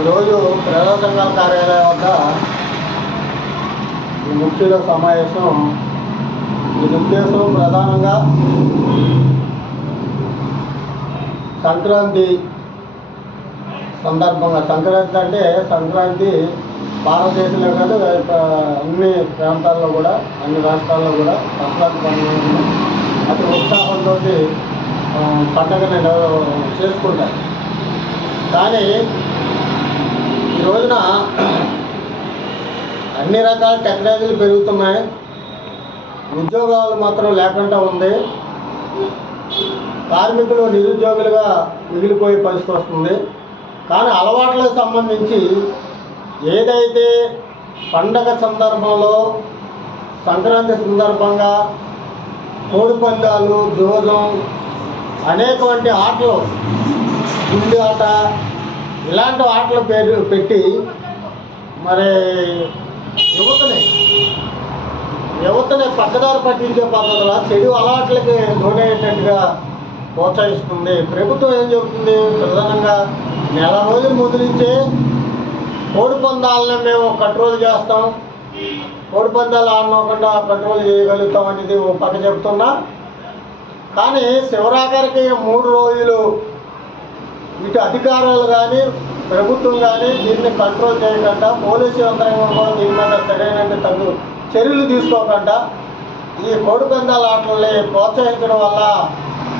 ఈరోజు ప్రజా సంఘాల కార్యాలయం వద్ద ఈ ముఖ్యుల సమావేశం. దీని ఉద్దేశం ప్రధానంగా సంక్రాంతి సందర్భంగా, సంక్రాంతి అంటే సంక్రాంతి భారతదేశంలో కాదు అన్ని ప్రాంతాల్లో కూడా, అన్ని రాష్ట్రాల్లో కూడా సంక్రాంతి పండుగ అతి ఉత్సాహంతో పండుగని చేసుకుంటారు. కానీ ఈ రోజున అన్ని రకాల టెక్నాలజీలు పెరుగుతున్నాయి, ఉద్యోగాలు మాత్రం లేకుండా ఉంది. కార్మికులు నిరుద్యోగులుగా మిగిలిపోయే పరిస్థితి వస్తుంది. కానీ అలవాట్లకు సంబంధించి ఏదైతే పండగ సందర్భంలో, సంక్రాంతి సందర్భంగా కోడి పందాలు, జోజం, అనేకమంది ఆటలు, గుండి ఆట, ఇలాంటి ఆటలు పెట్టి మరి యువతని పక్కదారి పట్టించే పద్ధతిలో చెడు అలవాట్లకి లోనయ్యేటట్టుగా ప్రోత్సహిస్తుంది. ప్రభుత్వం ఏం చెబుతుంది? ప్రధానంగా నెల రోజుల ముందు నుంచే కోడి పందాలని మేము కంట్రోల్ చేస్తాం, కోడి పందాలు ఆడనకుండా కంట్రోల్ చేయగలుగుతాం అనేది ఓ పక్క చెప్తున్నా. కానీ శివరాఖరికి 3 రోజులు ఇటు అధికారులు కానీ ప్రభుత్వం కానీ దీన్ని కంట్రోల్ చేయకుండా, పోలీసు యంత్రాంగం కూడా దీని మీద సరైన తగు చర్యలు తీసుకోకుండా ఈ కోడి పందాల ఆటలని ప్రోత్సహించడం వల్ల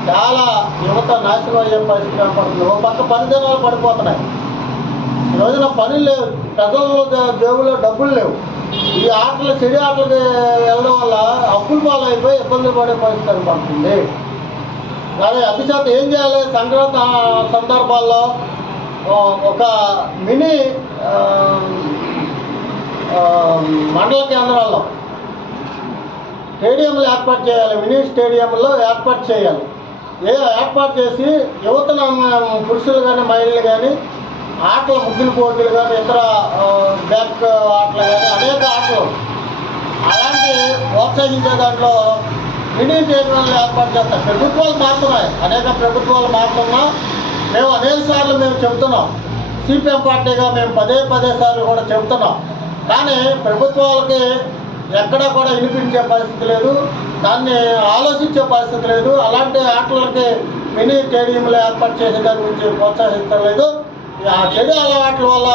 చాలా యువత నాశనం అయ్యే పరిస్థితి కనపడుతుంది. ఒక పక్క పనిదినాలు పడిపోతున్నాయి. ఈ రోజున పనులు లేవు, ప్రజల జేబులో డబ్బులు లేవు. ఈ ఆటలు, చెడు ఆటలకి వెళ్ళడం వల్ల అప్పుల పాలైపోయి ఇబ్బందులు పడే పరిస్థితి కనపడుతుంది. కానీ అతిశాతం ఏం చేయాలి? సంక్రాంతి సందర్భాల్లో ఒక మినీ మండల కేంద్రాల్లో స్టేడియంలు ఏర్పాటు చేయాలి, మినీ స్టేడియంలో ఏర్పాటు చేయాలి. ఏర్పాటు చేసి యువతను, పురుషులు కానీ మహిళలు కానీ ఆటల, ముగ్గులు పోటీలు కానీ, ఇతర బ్యాక్ ఆటలు కానీ, అనేక ఆటలు అలాంటి ప్రోత్సహించే దాంట్లో మినీ స్టేడియంలు ఏర్పాటు చేస్తారు. ప్రభుత్వాలు మారుతున్నాయి, అనేక ప్రభుత్వాలు మారుతున్నా మేము అనేక సార్లు చెబుతున్నాం. సిపిఎం పార్టీగా మేము పదే సార్లు కూడా చెబుతున్నాం. కానీ ప్రభుత్వాలకి ఎక్కడా కూడా వినిపించే పరిస్థితి లేదు, దాన్ని ఆలోచించే పరిస్థితి లేదు. అలాంటి ఆటలకి మినీ స్టేడియంలు ఏర్పాటు చేసే దాని గురించి ప్రోత్సహిస్తలేదు. ఆ చెడు అలవాట్ల వల్ల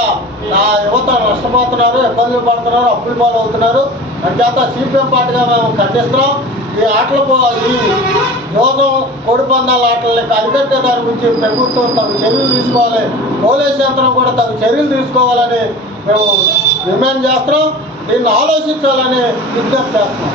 ఆ యువత నష్టపోతున్నారు, ఇబ్బందులు పడుతున్నారు, అప్పుల పాలు అవుతున్నారు. అంచేత సిపిఎం పార్టీగా మేము ఖండిస్తున్నాం. ఈ ఆటలు, ఈ జోదం, కోడి పందాల ఆటలని అరికట్టే దాని గురించి ప్రభుత్వం తగు చర్యలు తీసుకోవాలి, పోలీస్ యంత్రం కూడా తగు చర్యలు తీసుకోవాలని మేము డిమాండ్ చేస్తున్నాం. దీన్ని ఆలోచించాలని విజ్ఞప్తి చేస్తున్నాం.